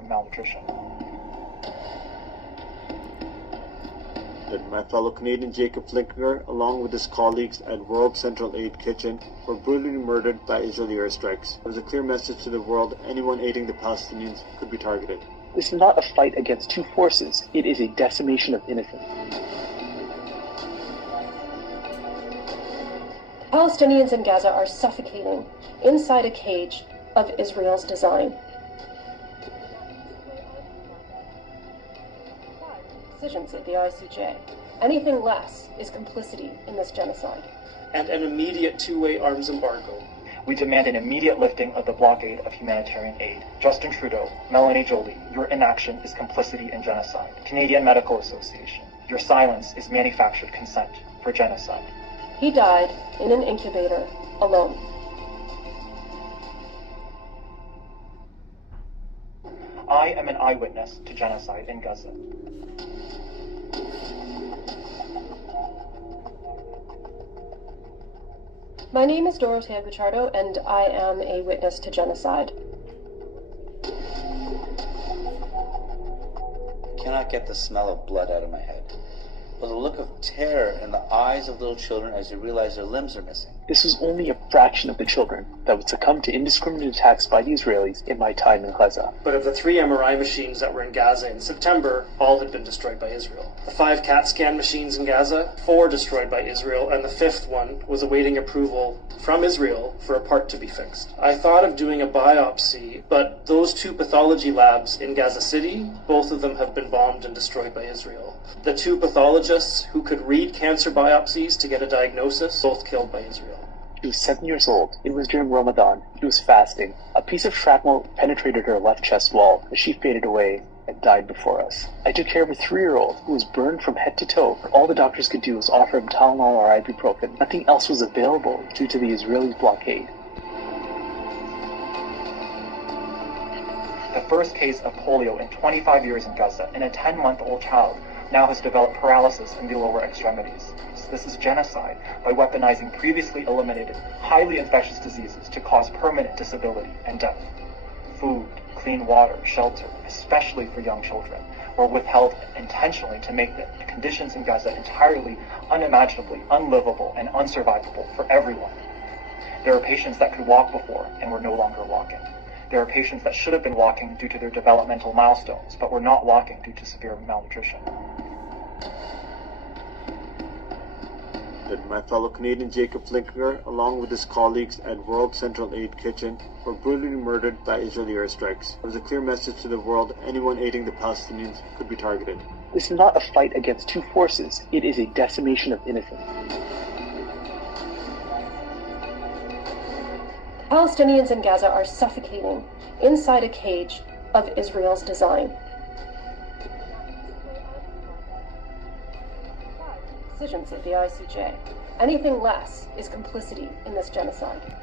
malnutrition. That my fellow Canadian Jacob Flinker, along with his colleagues at World Central Aid Kitchen, were brutally murdered by Israeli airstrikes. It was a clear message to the world: anyone aiding the Palestinians could be targeted. This is not a fight against two forces. It is a decimation of innocents. Palestinians in Gaza are suffocating inside a cage of Israel's design. Decisions at the ICJ. Anything less is complicity in this genocide. And an immediate two-way arms embargo. We demand an immediate lifting of the blockade of humanitarian aid. Justin Trudeau, Melanie Joly, your inaction is complicity in genocide. Canadian Medical Association, your silence is manufactured consent for genocide. He died in an incubator alone. I am an eyewitness to genocide in Gaza. My name is Dorothea Guicciardo, and I am a witness to genocide. I cannot get the smell of blood out of my head, or the look of terror in the eyes of little children as they realize their limbs are missing. This was only a fraction of the children that would succumb to indiscriminate attacks by the Israelis in my time in Gaza. But of the 3 MRI machines that were in Gaza in September, all had been destroyed by Israel. The 5 CAT scan machines in Gaza, 4 destroyed by Israel, and the 5th one was awaiting approval from Israel for a part to be fixed. I thought of doing a biopsy, but those 2 pathology labs in Gaza City, both of them have been bombed and destroyed by Israel. The 2 pathologists who could read cancer biopsies to get a diagnosis, both killed by Israel. She was 7 years old. It was during Ramadan. She was fasting. A piece of shrapnel penetrated her left chest wall as she faded away and died before us. I took care of a 3-year-old who was burned from head to toe. All the doctors could do was offer him Tylenol or ibuprofen. Nothing else was available due to the Israeli blockade. The first case of polio in 25 years in Gaza, and a 10-month-old child now has developed paralysis in the lower extremities. So this is genocide by weaponizing previously eliminated, highly infectious diseases to cause permanent disability and death. Food, clean water, shelter, especially for young children, were withheld intentionally to make the conditions in Gaza entirely unimaginably unlivable and unsurvivable for everyone. There are patients that could walk before and were no longer walking. There are patients that should have been walking due to their developmental milestones, but were not walking due to severe malnutrition. That my fellow Canadian Jacob Flinker, along with his colleagues at World Central Aid Kitchen, were brutally murdered by Israeli airstrikes. It was a clear message to the world: anyone aiding the Palestinians could be targeted. This is not a fight against two forces. It is a decimation of innocents. Palestinians in Gaza are suffocating inside a cage of Israel's design. Decisions at the ICJ. Anything less is complicity in this genocide.